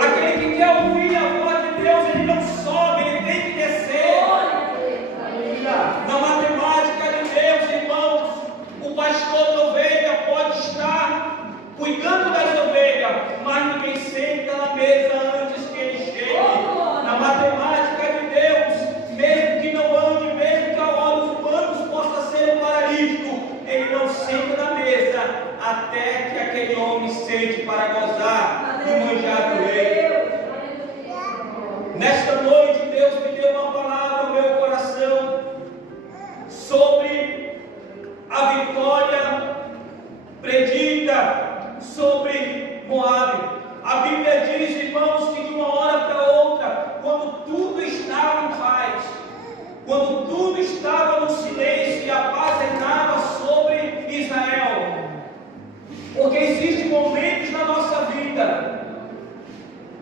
Aquele que quer ouvir a voz de Deus, ele não sobe, ele tem que descer. Na matemática de Deus, irmãos, o pastor de ovelha pode estar cuidando das ovelhas, mas ninguém senta na mesa antes que ele chegue. Na matemática de Deus, mesmo que não ande, mesmo que a olhos humanos possa ser um paralítico, ele não senta na mesa até que aquele homem sente para gozar do manjar do rei. Nesta noite, Deus me deu uma palavra no meu coração sobre a vitória predita sobre Moabe. A Bíblia diz, irmãos, que de uma hora para outra, quando tudo estava em paz, quando tudo estava no silêncio e a paz reinava sobre Israel, porque existem momentos na nossa vida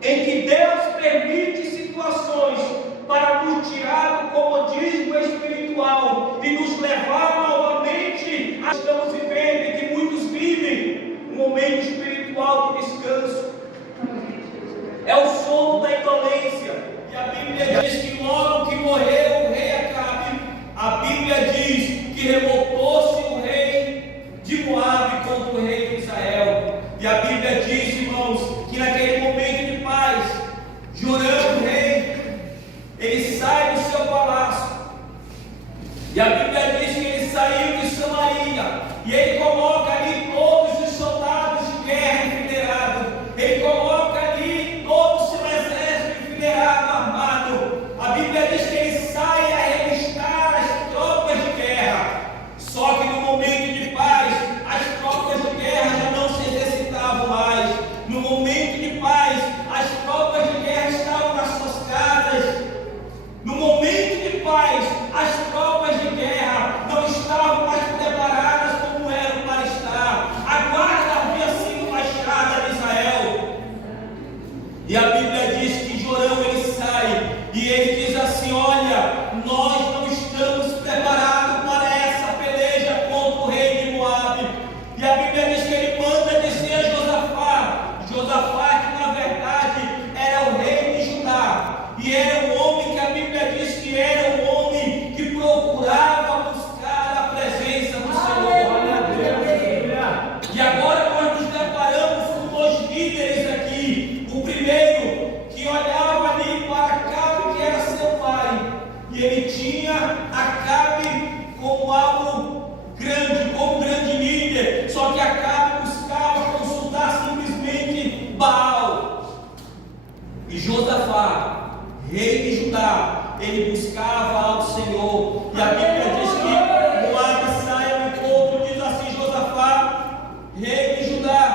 em que Deus permite situações para nos tirar do comodismo espiritual e nos levar novamente a estamos vivendo, e que muitos vivem um momento espiritual de descanso. É o sono da indolência. E a Bíblia diz que logo que morreu o rei Acabe, a Bíblia diz que revoltou-se o rei de Moabe contra o rei de Israel. E a Bíblia diz, irmãos, que naquele momento de paz, Jorão, o rei, ele sai do seu palácio. E a Bíblia diz que ele saiu de Samaria. E ele coloca ali todos os soldados de guerra enfilerados. Ele coloca ali todo o seu exército enfilerado, armado. A Bíblia diz que ele sai a revistar as tropas de guerra. Só que no momento de paz, as tropas de guerra já não se exercitavam mais. No momento de paz, as tropas de guerra estavam nas suas casas. No momento de paz, as tropas de guerra não estavam mais preparadas como eram para estar. A guarda havia sido baixada de Israel. E a Bíblia diz que Jorão ele sai e ele diz assim: olha, nós não estamos preparados para essa peleja contra o rei de Moabe. E a Bíblia diz que ele manda dizer a Josafá, que na verdade era o rei de Judá, e era um homem que a Bíblia diz que era um homem que procurava buscar a presença do Senhor. E agora nós nos deparamos com dois líderes aqui. O primeiro que olhava ali para Acabe, que era seu pai, e ele tinha Acabe como algo grande, como um grande líder. Só que Acabe buscava consultar simplesmente Baal. E Josafá, rei de Judá, ele buscava ao Senhor. E a Bíblia diz que Moabe sai ao encontro, diz assim: Josafá, rei de Judá,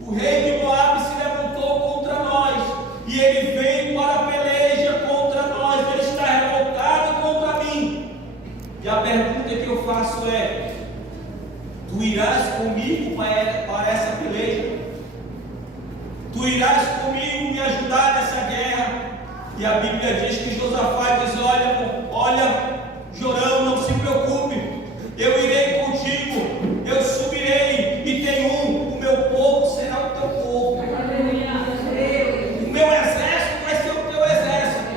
o rei de Moabe se levantou contra nós, e ele veio para a peleja contra nós, ele está revoltado contra mim. E a pergunta que eu faço é: tu irás comigo para essa peleja? Tu irás comigo me ajudar nessa guerra? E a Bíblia diz que Josafá diz: olha, Jorão, não se preocupe, eu irei contigo, eu subirei, e tem o meu povo será o teu povo, o meu exército vai ser o teu exército,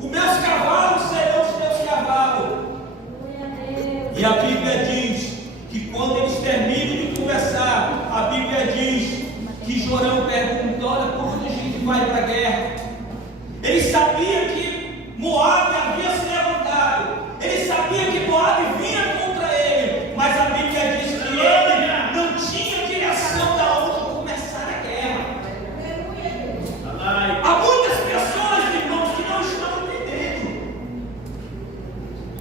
os meus cavalos serão os teus cavalos. E a Bíblia diz que quando eles terminam de conversar, a Bíblia diz que Jorão pergunta: olha, por onde a gente vai para a guerra? Ele sabia que Moabe havia se levantado, ele sabia que Moabe vinha contra ele, mas a Bíblia diz que ele não tinha direção de onde começar a guerra. Há muitas pessoas, irmãos, que não estão entendendo.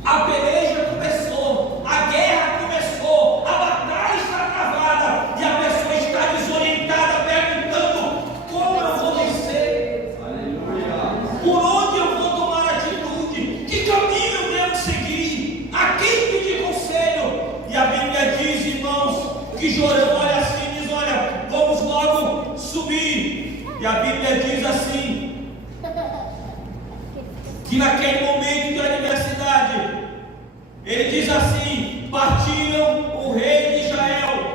A peleja começou, a guerra começou, a batalha está travada, e a pessoa está desorientada, perguntando: como eu vou vencer? Por onde eu vou tomar atitude? Que caminho eu devo seguir? A quem pedir conselho? E a Bíblia diz, irmãos, que Jorão olha assim e diz: olha, vamos logo subir. E a Bíblia diz assim, que naquele momento de adversidade, ele diz assim: partiram o rei de Israel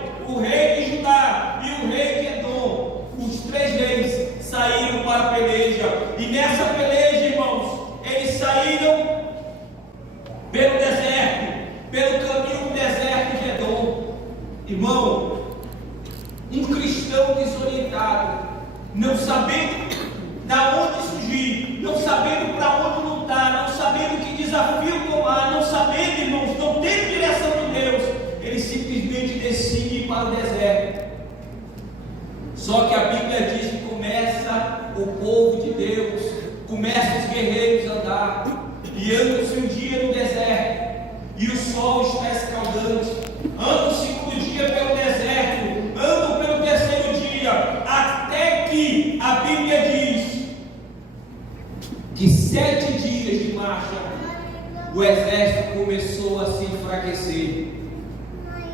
desorientado, não sabendo da onde surgir, não sabendo para onde lutar, não sabendo que desafio tomar, não sabendo, irmãos, não tendo direção de Deus, ele simplesmente decide ir para o deserto. Só que a Bíblia diz que começa o povo de Deus, começa os guerreiros a andar, e andam-se um dia no deserto, e o sol está escaldante, andam o segundo dia pelo deserto, andam pelo terceiro dia, até que a Bíblia diz que 7 dias de marcha, o exército começou a se enfraquecer,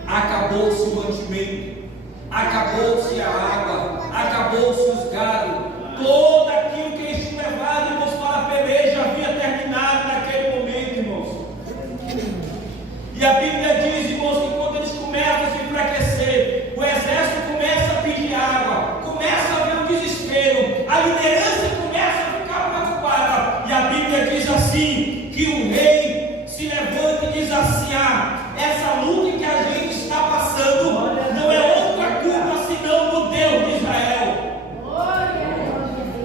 acabou-se o mantimento, acabou-se a água, acabou-se os gados, todo aquilo que eles tinham levado, irmãos, para a peleja havia terminado naquele momento, irmãos. E a Bíblia diz, irmãos, que quando eles começam a se enfraquecer, o exército começa a pedir água, começa a haver um desespero, a liderança começa a ficar preocupada, e a Bíblia diz assim, que o rei se levanta e diz assim: essa luta que a gente está passando não é outra culpa senão do Deus de Israel.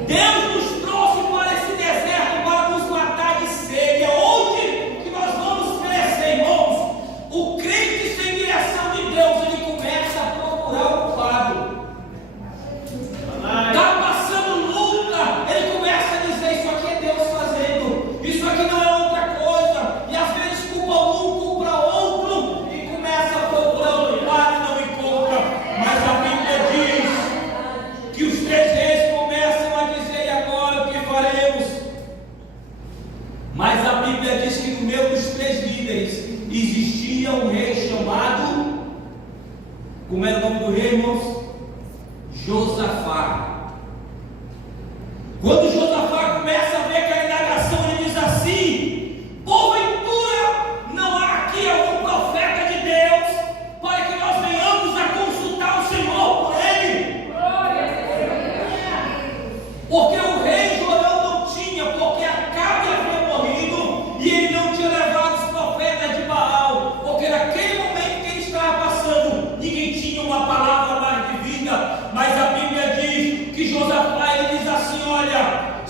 Deus nos trouxe para esse deserto para nos matar de sede. Onde que nós vamos perecer, irmãos? O crente sem direção de Deus, ele começa a procurar o culpado. Está passando luta, ele começa a dizer: isso aqui é Deus fazendo, isso aqui não é outra coisa. E às vezes culpa um, culpa outro, e começa a procurar o culpado e não encontra. Mas a Bíblia diz que os 3 reis começam a dizer: e agora o que faremos? Mas a Bíblia diz que no meio dos 3 líderes existia um rei chamado, como era o nome do rei, irmãos? Josafá. Quando Josafá começa a ver aquela indagação, ele diz assim: porventura não há aqui algum profeta de Deus para que nós venhamos a consultar o Senhor por ele? Porque o rei Jorão não tinha, porque Acabe havia morrido e ele não tinha levado os profetas de Baal, porque naquele momento que ele estava passando, ninguém tinha uma palavra mais de vida. Mas a Bíblia diz que Josafá, ele diz assim: olha,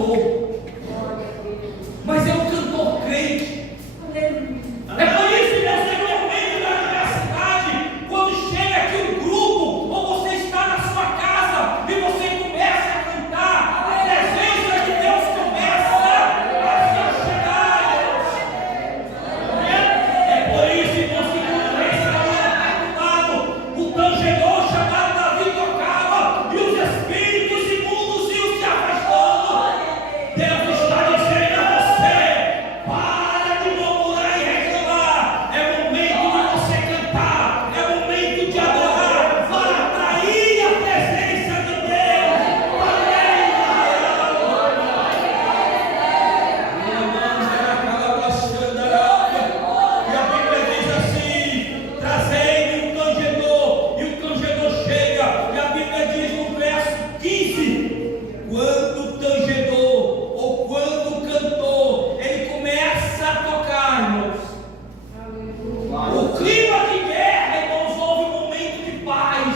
cantor, mas é um cantor crente. É por isso que você no meio da universidade, quando chega aqui um grupo, ou você está na sua casa e você começa a cantar, a presença de Deus começa a se chegar. É por isso que você começa a o tangedor chamado Davi tocava e os espíritos imundos iam se afastando. Deus está dizendo a você: para de murmurar e reclamar. É momento de você cantar, é momento de adorar, para atrair a presença de Deus. E a Bíblia diz assim: trazei-me um tangedor, e o tangedor chega, e a Bíblia diz no verso 15: quando o tangedor, ou quando o cantor, ele começa a tocar, irmãos, o clima de guerra, irmãos, houve um momento de paz,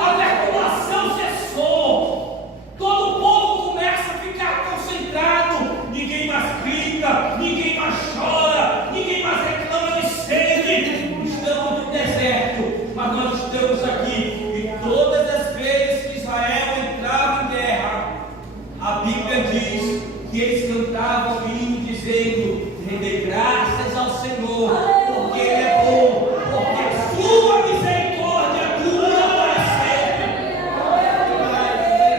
a perturbação cessou, todo o povo começa a ficar concentrado, ninguém mais grita, ninguém mais chora, ninguém mais reclama de sede. Estamos no deserto, mas nós estamos aqui, e todas as vezes que Israel entrava em guerra, a Bíblia diz que eles cantavam hino dizendo: rende graças ao Senhor, porque Ele é bom, porque a sua misericórdia dura para sempre.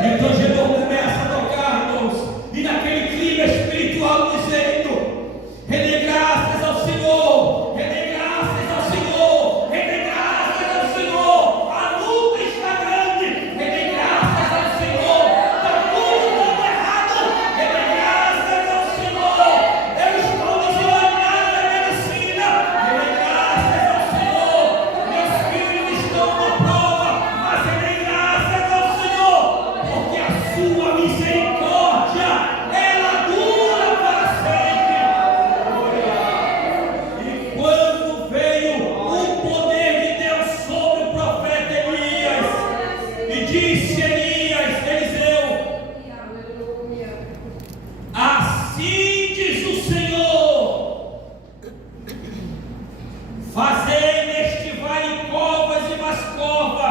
E o tangedor começa a tocar, irmãos, e naquele clima espiritual dizendo: rende graças ao Senhor, rende graças ao Senhor, rende graças ao Senhor. A luta está grande, rende graças ao Senhor. Está tudo dando errado, rende graças ao Senhor. Eu estou desordenado na medicina, rende graças ao Senhor. Meus filhos estão na prova, mas rende graças ao Senhor, porque a sua misericórdia, ela dura para sempre. E quando veio o poder de Deus sobre o profeta Elias, e disse Eliseu: assim diz o Senhor, fazei neste vale covas e mais cova,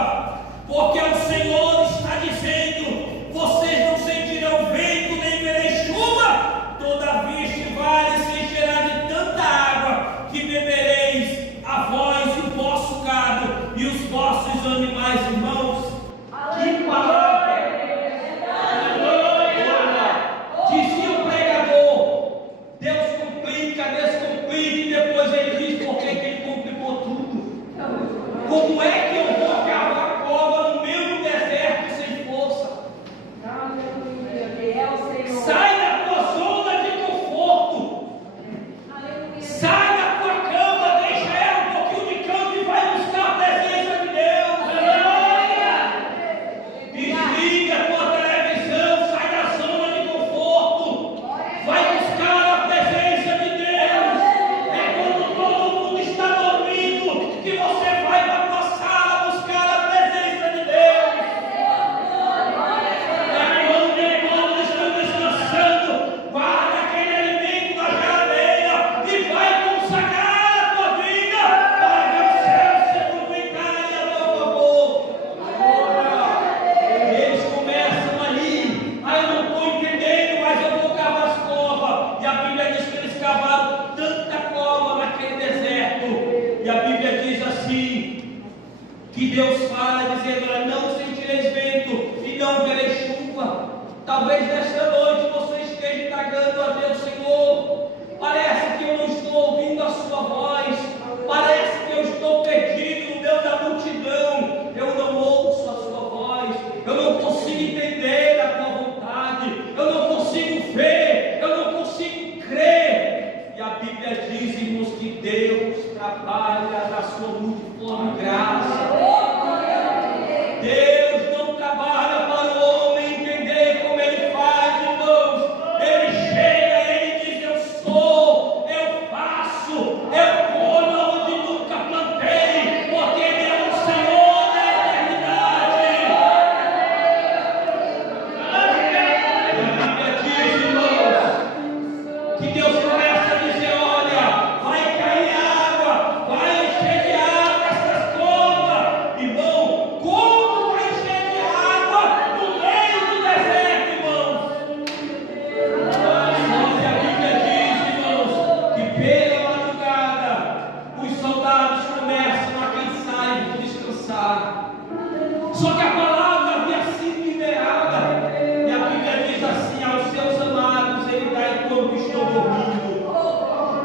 porque o Senhor está dizendo: vocês não sentirão vento nem verem chuva, todavia este vale se encherá de tanta água que bebereis, a vós e o vosso gado e os vossos animais. Irmãos, que palavra! Dizia o pregador: Deus complica, descomplica, e depois ele diz por que ele complicou tudo. Como é que eu vou cavar cova no meio do deserto sem força? Sai da tua zona de conforto, sai da tua cama, deixa ela um pouquinho de canto e vai buscar a presença de Deus. Desliga a tua televisão, sai da zona de conforto, vai buscar a presença de Deus. É quando todo mundo está dormindo que você vai para a tua sala buscar a presença de Deus. É quando todos estão descansando, guarda aquele alimento na geladeira e vai consagrar a tua vida para que o céu se aproveitar a teu favor. Eles começam ali: eu não estou entendendo, mas eu vou cavar as covas. E a Bíblia diz que eles cavaram tanta cova naquele deserto. E a Bíblia diz assim: que Deus fala dizendo: olha, não sentireis vento e não vereis chuva. Talvez nesta noite você esteja indagando a Deus: Senhor, parece que eu não estou ouvindo a sua voz, parece que eu estou perdido no meio da multidão, eu não ouço a sua voz, eu não consigo entender a tua vontade, eu não consigo ver, eu não consigo crer. E a Bíblia diz, irmãos, que Deus trabalha na sua multiforme graça. Deus não trabalha para o homem entender como ele faz, irmãos. Ele chega, ele diz: eu sou, eu faço, eu que Deus começa a dizer: olha, vai cair água, vai encher de água essas covas. Irmão, como vai encher de água no meio do deserto, irmãos? Só que a Bíblia diz, irmãos, que pela madrugada os soldados começam a cansar e vão descansar. Só que a palavra havia sido liberada, e a Bíblia diz assim: aos seus amados Ele dá enquanto estão dormindo.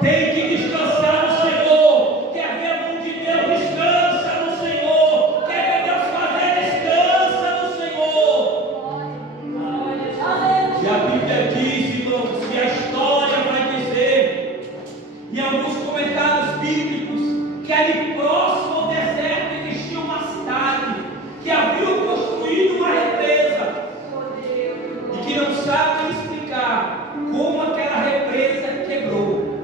Tem que descansar no Senhor. Quer ver a mão de Deus? Descansa no Senhor. Quer ver Deus fazer? Descansa no Senhor. E a Bíblia diz, irmãos, e a história vai dizer, em alguns comentários bíblicos, que ali próximo ao deserto existia uma cidade que havia construído uma represa e que não sabe explicar como aquela represa quebrou.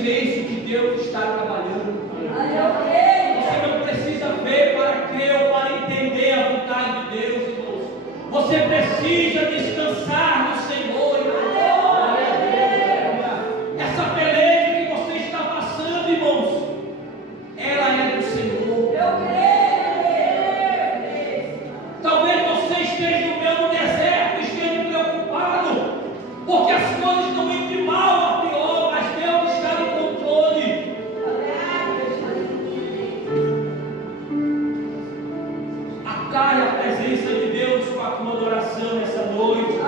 silêncio que Deus está trabalhando. Você não precisa ver para crer ou para entender a vontade de Deus, irmãos. Você precisa descansar no Senhor, irmãos. Essa peleja que você está passando, irmãos, ela é do Senhor. Talvez você esteja no meio do deserto, esteja preocupado, porque as coisas estão indo de mal a pior, mas Deus está no controle. Acaia a presença de Deus com a tua adoração nessa noite.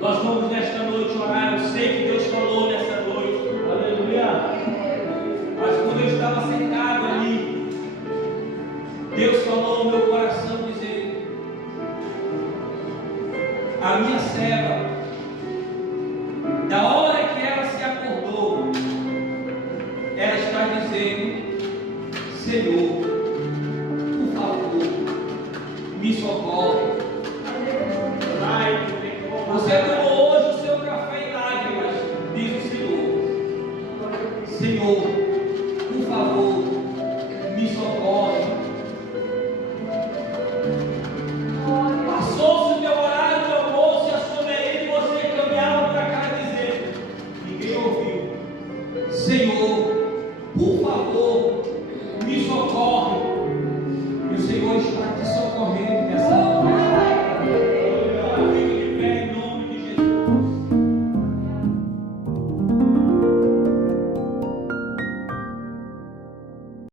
Nós vamos nesta noite orar. Eu sei que Deus falou nessa noite. Aleluia. Mas quando eu estava sentado ali, Deus falou no meu coração dizendo: a minha serva, da hora que ela se acordou, ela está dizendo: Senhor,